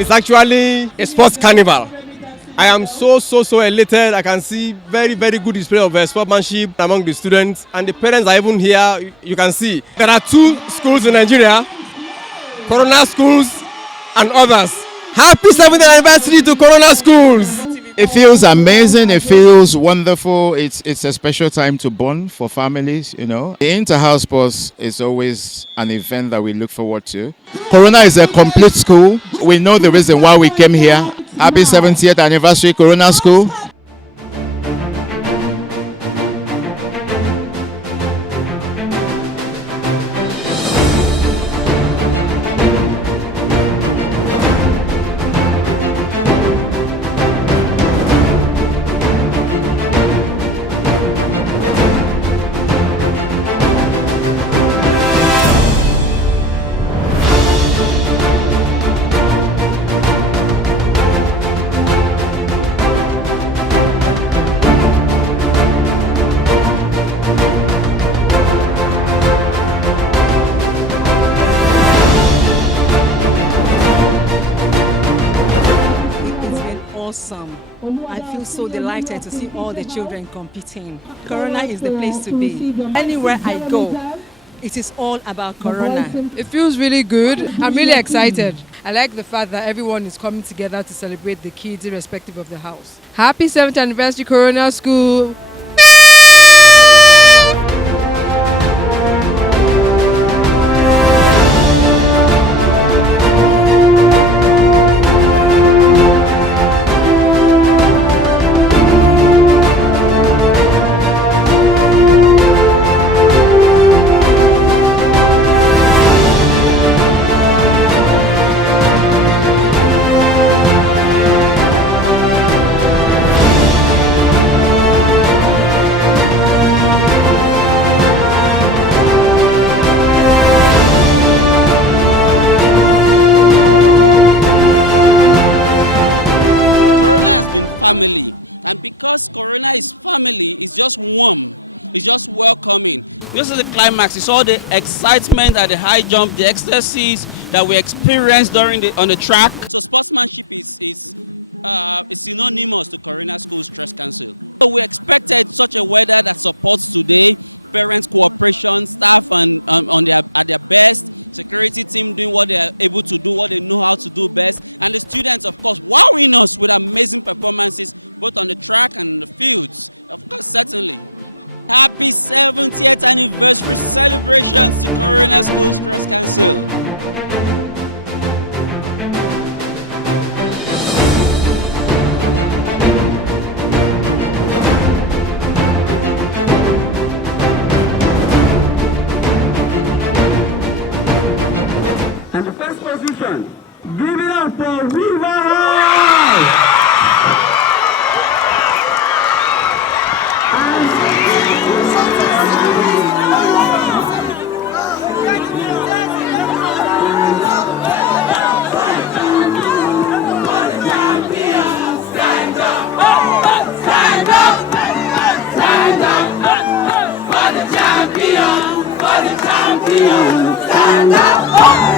It's actually a sports carnival. I am so elated. I can see very good display of sportsmanship among the students, and the parents are even here. You can see there are 2 schools in Nigeria, Corona schools and others. Happy 7th anniversary to Corona schools. It feels amazing. It feels wonderful. It's a special time to bond for families, The Interhouse Sports is always an event that we look forward to. Corona is a complete school. We know the reason why we came here. Happy 70th anniversary, Corona School. Awesome. I feel so delighted to see all the children competing. Corona is the place to be. Anywhere I go, it is all about Corona. It feels really good. I'm really excited. I like the fact that everyone is coming together to celebrate the kids irrespective of the house. Happy 7th anniversary Corona School. This is the climax. It's all the excitement at the high jump, the ecstasies that we experienced on the track. And the first position, give it up for River High! Stand up!